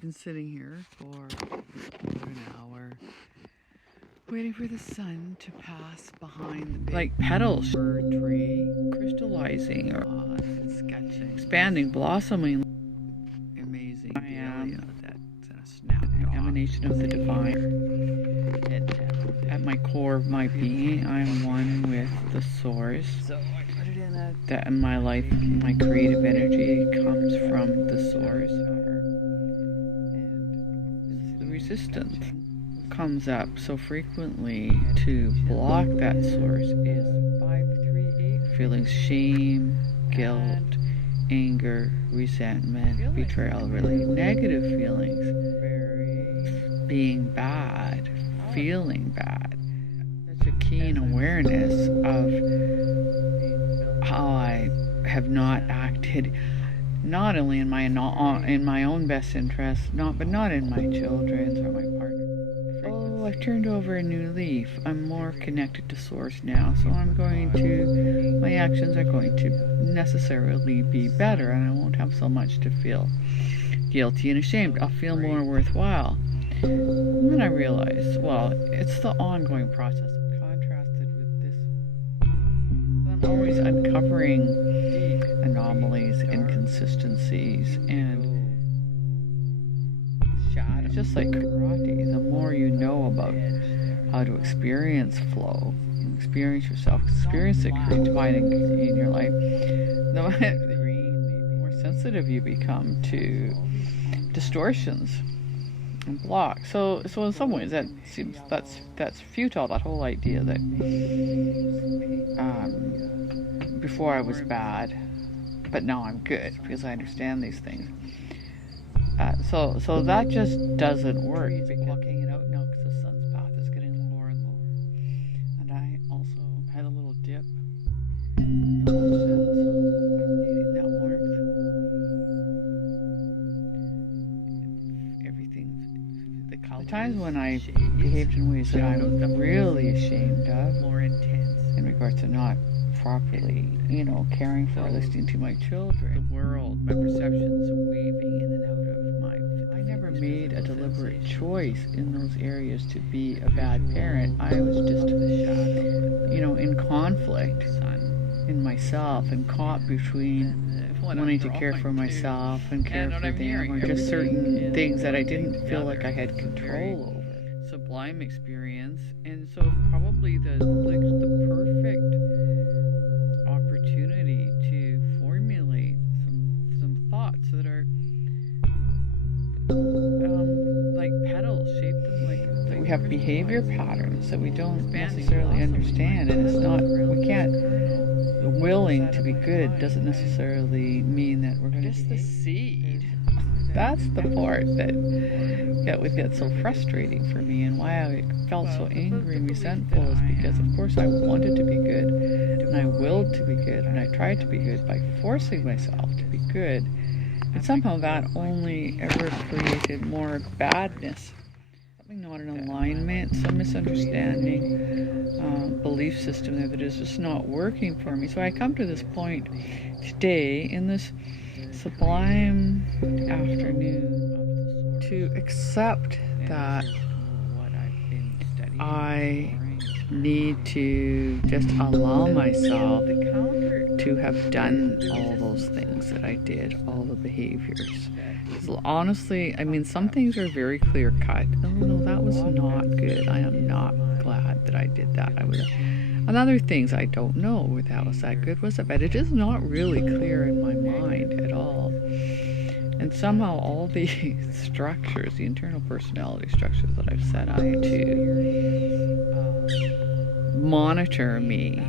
Been sitting here for an hour, waiting for the sun to pass behind the big like petals, fir tree, crystallizing or sketching, expanding, blossoming. Amazing Dahlia that's in a snap, an emanation of the divine. At my core of my being, I am one with the source. That in my life, my creative energy comes from the source. And the resistance comes up so frequently to block that source is 538 feelings, shame, guilt, anger, resentment, betrayal, really negative feelings, being bad, feeling bad. Such a keen awareness of how I have not acted, not only in my own best interest, but not in my children's or my partner's. Oh, I've turned over a new leaf. I'm more connected to source now, so my actions are going to necessarily be better, and I won't have so much to feel guilty and ashamed. I'll feel more worthwhile. And then I realized, well, it's the ongoing process. Contrasted with this, I'm always uncovering anomalies, inconsistencies, and shadows. Just like karate, the more you know about how to experience flow, experience yourself, experience the divine in your life, the more sensitive you become to distortions and blocks. So in some ways that seems that's futile, that whole idea that before I was bad, but now I'm good because I understand these things. So that just doesn't work. Blocking it out now because the sun's path is getting lower and lower, and I also had a little dip. I'm needing that warmth. The times when I behaved in ways that I'm really ashamed of, more intense in regards to not properly, caring for or listening to my children, the world, my perceptions weaving in and out of I never made a deliberate choice in those areas to be a bad parent. I was just, in conflict in myself and caught between wanting to care for myself and care for them, or just certain things that I didn't feel like I had control over. Sublime experience, and so probably the perfect opportunity to formulate some thoughts that are like petals, shape them like we have behavior patterns that we don't necessarily understand, and we can't. Willing to be good doesn't necessarily mean that we're going to be the seed. That's the part that would get so frustrating for me, and why I felt so angry and resentful is because, of course, I wanted to be good, and I willed to be good, and I tried to be good by forcing myself to be good, and somehow that only ever created more badness. Something not in alignment, some misunderstanding, belief system there that is just not working for me. So I come to this point today in this sublime afternoon to accept that I need to just allow myself to have done all those things that I did, all the behaviors. Honestly, some things are very clear cut. Oh no, that was not good. I am not glad that I did that. And other things I don't know was that good, was that bad. It is not really clear in my mind at all. And somehow all the structures, the internal personality structures that I've set up to monitor me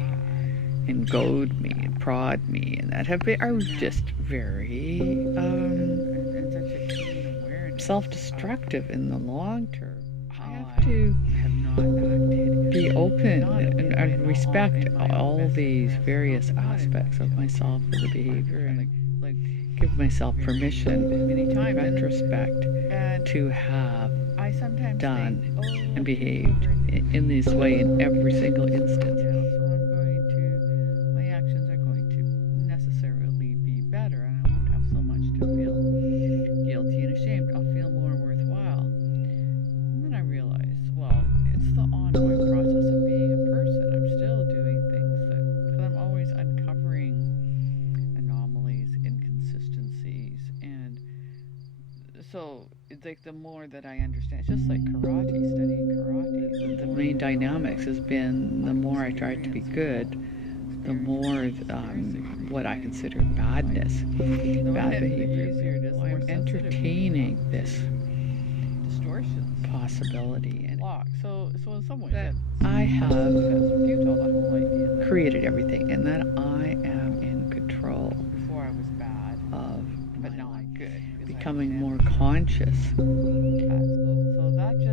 and goad me and prod me, and that are just very self-destructive in the long term. I have to be open and respect all these various aspects of myself and the behavior, and give myself permission in retrospect to have done and behaved in this way in every single instance. My actions are going to necessarily be better, and I won't have so much to feel guilty and ashamed. I'll feel more more that I understand, it's just like karate, studying karate. The main dynamics has been the more I try to be good, the more what I consider badness, bad behavior. I'm entertaining this possibility and so in some ways that I have created everything and that I am in control. Before I was bad of, but now I'm good. Becoming more conscious. So that just